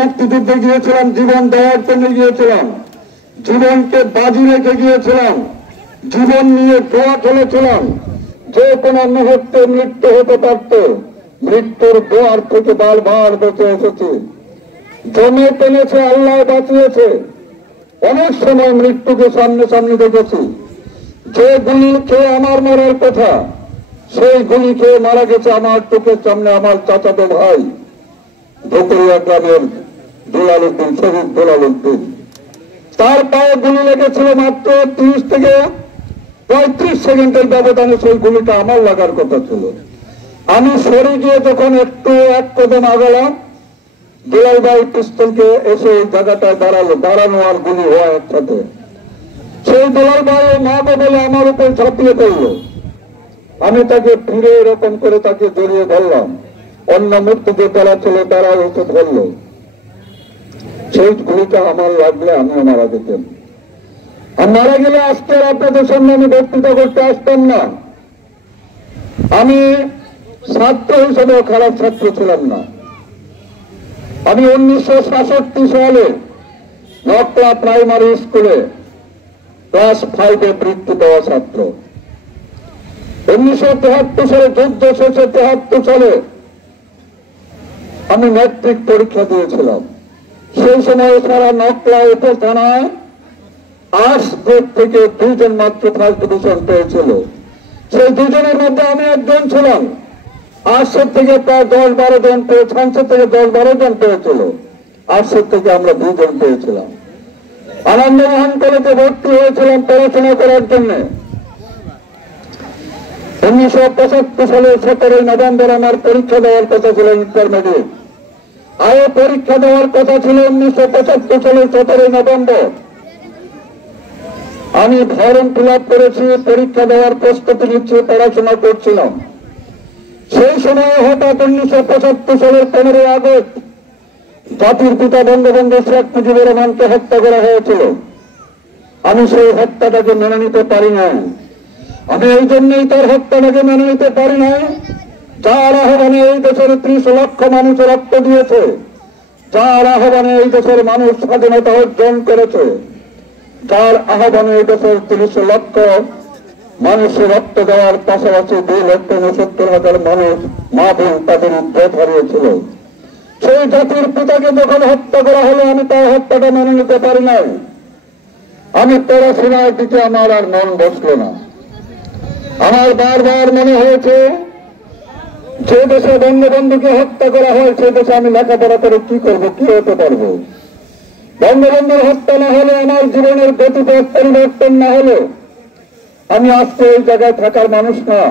মুক্তিযুদ্ধে গিয়েছিলাম, জীবন দেওয়ার জন্য গিয়েছিলাম, জীবনকে বাজি রেখে গিয়েছিলাম, জীবন নিয়ে দোয়া চলেছিলাম। যে কোনো মুহূর্তে মৃত্যু হতে পারত, মৃত্যুর দোয়ার থেকে বারবার বেঁচে এসেছি। জমে টেনেছে, আল্লাহ বাঁচিয়েছে। অনেক সময় মৃত্যুকে সামনে সামনে দেখেছি। যে গুলি খেয়ে আমার মরার কথা, সেই গুলি খেয়ে মারা গেছে আমার চোখের সামনে আমার চাচাতো ভাই ধুপুরিয়া গ্রামের দুলাল উদ্দিন, শহীদ দুলাল উদ্দিন। তার পায়ে গুলি লেগেছিল মাত্র 30 থেকে 35 সেকেন্ডের ব্যবধানে। সেই গুলিটা আমার লাগার কথা ছিল। আমি সরে গিয়ে যখন একটু এক কদম আগালাম, দুলাল ভাই পিস্তলকে এসে ওই জায়গাটায় দাঁড়ানো আর গুলি হওয়া একসাথে। সেই দুলাল ভাই মাকে বলে আমার উপর ঝাঁপিয়ে পড়লো। আমি তাকে ফিরে এরকম করে তাকে জড়িয়ে ধরলাম। অন্য মুক্তিযোদ্ধারা ছিল, তারা এসে ধরলো। সেই গুলিটা আমার লাগলে আমিও মারা যেতাম। আর মারা গেলে আজকে আপনাদের সামনে আমি বক্তৃতা করতে আসতাম না। আমি ছাত্র হিসেবেও খারাপ ছাত্র ছিলাম না। আমি 1966 সালে নকলা প্রাইমারি স্কুলে ক্লাস 5-এ বৃত্তি পাওয়া ছাত্র। 1973 সালে যুদ্ধ শেষে 73 সালে আমি ম্যাট্রিক পরীক্ষা দিয়েছিলাম। সেই সময় সারা নকলা উপথানায় আর্টস গ্রুপ থেকে 2 জন মাত্র ফার্স্ট ডিভিশন পেয়েছিল। সেই 2 জনের মধ্যে আমি একজন ছিলাম। আর্টসের থেকে প্রায় 10-12 জন পেয়ে, সায়েন্সের থেকে 10-12 জন পেয়েছিল, আর্টসের থেকে আমরা 2 জন পেয়েছিলাম। আনন্দমোহন কলেজে ভর্তি হয়েছিলাম পড়াশোনা করার জন্য। 1975 সালে 17 নভেম্বর আমার পরীক্ষা দেওয়ার কথা ছিল ইন্টারমিডিয়েট। আরো পরীক্ষা দেওয়ার কথা ছিল 1975 সালের 17 নভেম্বর। আমি ফর্ম ফিল আপ করেছি, পরীক্ষা দেওয়ার প্রস্তুতি নিচ্ছি, পড়াশোনা করছিলাম। সেই সময় হঠাৎ 1975 সালের 15 আগস্ট জাতির পিতা বঙ্গবন্ধু শেখ মুজিবুর রহমানকে হত্যা করা হয়েছিল। আমি সেই হত্যাটাকে মেনে নিতে পারি নাই। আমি এই জন্যই তার হত্যাটাকে মেনে নিতে পারি নাই, যার আহ্বানে এই দেশের 30 লক্ষ মানুষ রক্ত দিয়েছে, যার আহ্বানে এই দেশের মানুষ স্বাধীনতা অর্জন করেছে, যার আহ্বানে এই দেশের 30 লক্ষ মানুষের রক্ত দেওয়ার পাশাপাশি 2,69,000 মানুষ মা বোন তাদের ইজ্জত হারিয়েছিল। সেই জাতির পিতাকে যখন হত্যা করা হলো, আমি তার হত্যাটা মেনে নিতে পারি নাই। আমি পড়াশোনার দিকে আমার আর মন বসল না। আমার বারবার মনে হয়েছে, যে দেশে বঙ্গবন্ধুকে হত্যা করা হয় সে দেশে আমি লেখাপড়া করে কি করবো, কি হতে পারবো। বঙ্গবন্ধুর হত্যা না হলে, আমার জীবনের গতিপথ পরিবর্তন না হলে আমি আজকে এই জায়গায় থাকার মানুষ না।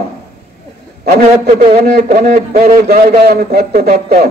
আমি অন্তত অনেক অনেক বড় জায়গায় আমি থাকতে পারতাম।